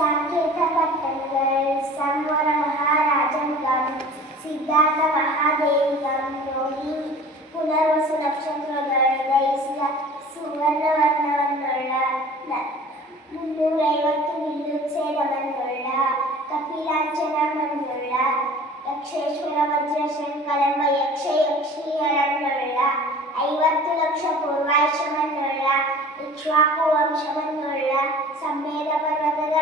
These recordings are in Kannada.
സാങ്കേത പട്ടണങ്ങൾ സംവര മഹാരാജൻഗം സിദ്ധാർത്ഥ മഹാദേവികം രോഹിണി പുനർവസു നക്ഷത്രങ്ങൾ ദൈസ്യ സുവർണവർണമെന്നുള്ള മുന്നൂറെഴുപത്തി വില്ലുച്ഛേദമെന്നുള്ള കപിലാഞ്ചനമെന്നുള്ള യക്ഷേശ്വര വജ്രശങ്കലമ്പ യക്ഷയക്ഷീയണമെന്നുള്ള ഐവത്തു ലക്ഷ പൂർവാശമെന്നുള്ള ഇക്ഷ്വാകു വംശമെന്നുള്ള ಇಕ್ಷ್ವಾಕು ವಂಶವನ್ನುಳ್ಳ ಸಂವೇದ ಪರ್ವತದ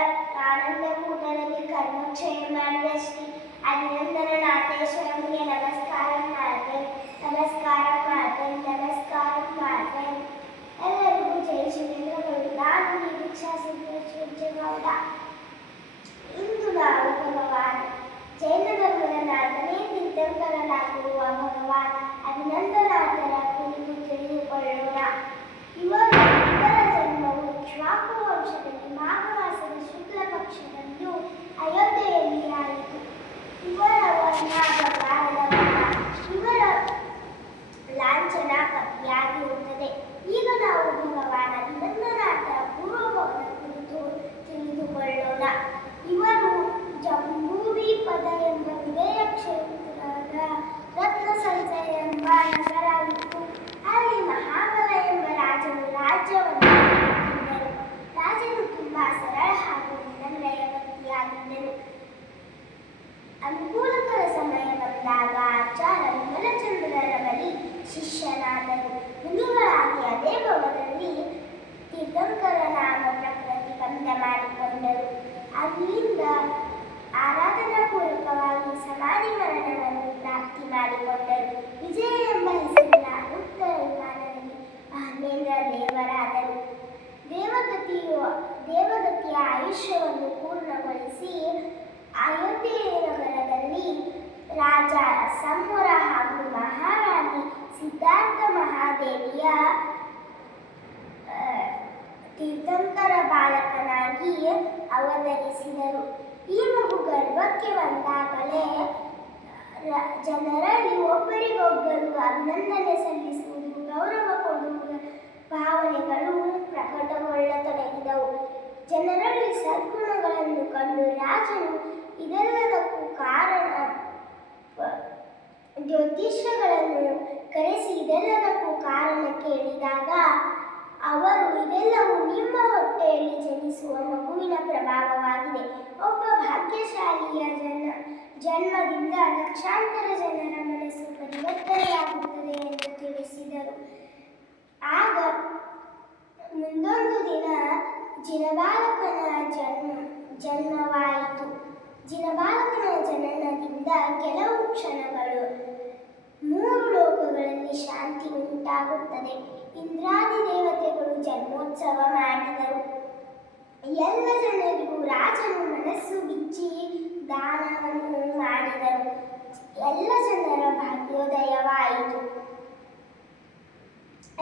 ಆನಂದಕೂಟದಲ್ಲಿ ಕರ್ಮಕ್ಷಯ ಮಾಡಿದ ಶ್ರೀ ಅಭಿನಂದನ ನಾಥೇಶ್ವರನಿಗೆ ನಮಸ್ಕಾರ ಮಾಡ್ತೇನೆ ನಮಸ್ಕಾರ ಮಾಡ್ತೇನೆ ನಮಸ್ಕಾರ ಮಾಡ್ತೇನೆ ಎಲ್ಲರಿಗೂ ಜೈ ಶ್ರೀಗಳು ನಾನು ಈ ದೀಕ್ಷಾ ಸಿದ್ದೇಶ್ವರಗೌಡ ಇಂದು ನಾವು ಭಗವಾನ್ ಜೈನ ಧರ್ಮದ ನಾಲ್ಕನೇ ತೀರ್ಥಂಕರನಾಗಿರುವ ಭಗವಾನ್ ಅಭಿನಂದನಾಥರ ಕುರಿತು ತಿಳಿದುಕೊಳ್ಳೋಣ ಇವರು ಇವರ ಆಯುಷ್ಯವನ್ನು ಪೂರ್ಣಗೊಳಿಸಿ ಅಯೋಧ್ಯೆಯ ನಗರದಲ್ಲಿ ರಾಜ ಸಂವರ ಹಾಗೂ ಮಹಾರಾಣಿ ಸಿದ್ಧಾರ್ಥ ಮಹಾದೇವಿಯ ತೀರ್ಥಂಕರ ಬಾಲಕನಾಗಿ ಅವತರಿಸಿದರು. ಈ ಮಗು ಗರ್ಭಕ್ಕೆ ಬಂದಾಗಲೇ ಜನರಲ್ಲಿ ಒಬ್ಬರಿಗೊಬ್ಬರು ಅಭಿನಂದನೆ ಸಲ್ಲಿಸುವುದು, ಗೌರವ ಕೊಡುವ ಭಾವನೆಗಳು ಪ್ರಕಟಗೊಳ್ಳತೊಡಗಿದವು. ಜನರಲ್ಲಿ ಸದ್ಗುಣಗಳನ್ನು ಕಂಡು ರಾಜನು ಇದೆಲ್ಲದಕ್ಕೂ ಕಾರಣ ಜ್ಯೋತಿಷ್ಯಗಳನ್ನು ಕರೆಸಿ ಇದೆಲ್ಲದಕ್ಕೂ ಕಾರಣ ಕೇಳಿದಾಗ ಅವರು ಇದೆಲ್ಲವೂ ನಿಮ್ಮ ಹೊಟ್ಟೆಯಲ್ಲಿ ಜನಿಸುವ ಮಗುವಿನ ಪ್ರಭಾವವಾಗಿದೆ. ಒಬ್ಬ ಭಾಗ್ಯಶಾಲಿಯ ಜನ ಜನ್ಮದಿಂದ ಲಕ್ಷಾಂತರ ಜನರ ಮನಸ್ಸು ಪರಿವರ್ತನೆಯಾಗುತ್ತದೆ ಎಂದು ತಿಳಿಸಿದರು ಆಗ ಮುಂದೊಂದು ದಿನ ಜಿನಬಾಲಕನ ಜನ್ಮ, ಜನ್ಮವಾಯಿತು. ಜಿನಬಾಲಕನ ಜನನದಿಂದ ಕೆಲವು ಕ್ಷಣಗಳು ಮೂರು ಲೋಕಗಳಲ್ಲಿ ಶಾಂತಿ ಉಂಟಾಗುತ್ತದೆ. ಇಂದ್ರಾದಿ ದೇವತೆಗಳು ಜನ್ಮೋತ್ಸವ ಮಾಡಿದರು. ಎಲ್ಲ ಜನರಿಗೂ ರಾಜನು ಮನಸ್ಸು ಬಿಚ್ಚಿ ದಾನವನ್ನು ಮಾಡಿದರು. ಎಲ್ಲ ಜನರ ಭಾಗ್ಯೋದಯವಾಯಿತು.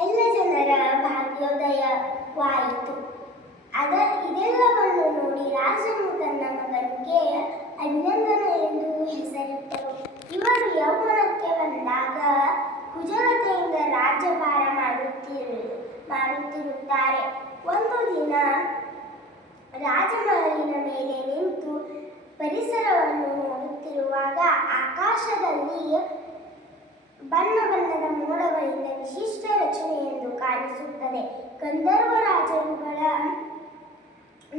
ಎಲ್ಲ ಜನರ ಭಾಗ್ಯೋದಯವಾಯಿತು. ಅದ ಇದೆಲ್ಲವನ್ನು ನೋಡಿ ರಾಜನು ತನ್ನ ಮಗನಿಗೆ ಅಭಿನಂದನ ಎಂದು ಹೆಸರಿಟ್ಟರು ಇವರು ಯೌವನಕ್ಕೆ ಬಂದಾಗ ಕುಜಲತೆಯಿಂದ ರಾಜ್ಯಭಾರ ಮಾಡುತ್ತಿರು, ಮಾಡುತ್ತಿರುತ್ತಾರೆ. ಒಂದು ದಿನ ರಾಜಮಹಲಿನ ಮೇಲೆ ನಿಂತು ಪರಿಸರವನ್ನು ನೋಡುತ್ತಿರುವಾಗ ಆಕಾಶದಲ್ಲಿ ಬಣ್ಣ ಬಣ್ಣದ ಮೋಡಗಳಿಂದ ವಿಶಿಷ್ಟ ಎಂದು ಕಾಣಿಸುತ್ತದೆ. ಗಂಧರ್ವ ರಾಜರುಗಳ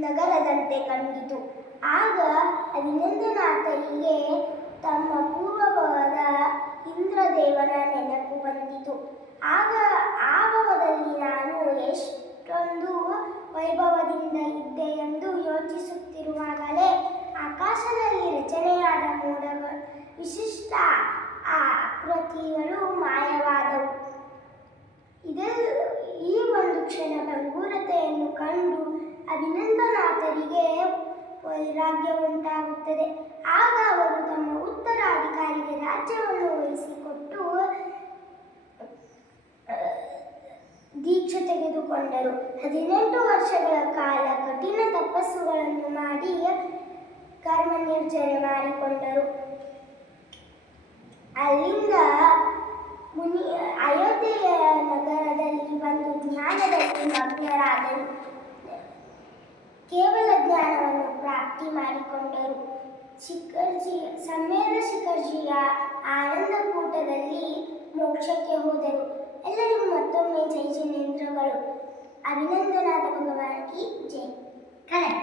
ನಗರದಂತೆ ಕಂಡಿತು. ಆಗ ಅಭಿನಂದನಾಥರಿಗೆ ತಮ್ಮ ಪೂರ್ವಭವದ ಇಂದ್ರದೇವನ ನೆನಪು ಬಂದಿತು. ಆಗ ಆ ಭವದಲ್ಲಿ ನಾನು ಎಷ್ಟೊಂದು ವೈಭವದಿಂದ ಇದ್ದೆ ಎಂದು ಯೋಚಿಸುತ್ತಿರುವಾಗಲೇ ಆಕಾಶದಲ್ಲಿ ರಚನೆಯಾದ ಮೋಡಗಳು ವಿಶಿಷ್ಟ ಆ ಆಕೃತಿಗಳು ಮಾಯವಾದವು. ಇದೆಲ್ಲ ಈ ಒಂದು ಕ್ಷಣ ಭಂಗೂರತೆಯನ್ನು ಕಂಡು ಅಭಿನಂದನಾಥರಿಗೆ ವೈರಾಗ್ಯ ಉಂಟಾಗುತ್ತದೆ. ಆಗ ಅವರು ತಮ್ಮ ಉತ್ತರಾಧಿಕಾರಿಗೆ ರಾಜ್ಯವನ್ನು ವಹಿಸಿಕೊಟ್ಟು ದೀಕ್ಷೆ ತೆಗೆದುಕೊಂಡರು. ಹದಿನೆಂಟು ವರ್ಷಗಳ ಕಾಲ ಕಠಿಣ ತಪಸ್ಸುಗಳನ್ನು ಮಾಡಿ ಕರ್ಮ ನಿರ್ಜನೆ ಮಾಡಿಕೊಂಡರು. ಅಲ್ಲಿಂದ ಮುನಿ, ಅಯೋಧ್ಯೆಯ ನಗರದಲ್ಲಿ ಬಂದು ಜ್ಞಾನದಲ್ಲಿ ಮಗ್ನರಾದರು. ಕೇವಲ ಜ್ಞಾನ ಜ್ಞಾನವನ್ನು ಪ್ರಾಪ್ತಿ ಮಾಡಿಕೊಂಡರು. ಶಿಖರ್ಜಿ, ಸಮ್ಮೇಳ ಶಿಖರ್ಜಿಯ ಆನಂದ ಕೂಟದಲ್ಲಿ ಮೋಕ್ಷಕ್ಕೆ ಹೋದರು. ಎಲ್ಲರಿಗೂ ಮತ್ತೊಮ್ಮೆ ಜೈ ಜಿನೇಂದ್ರಗಳು. ಅಭಿನಂದನಾದ ಜೈ. ಕರೆಕ್ಟ್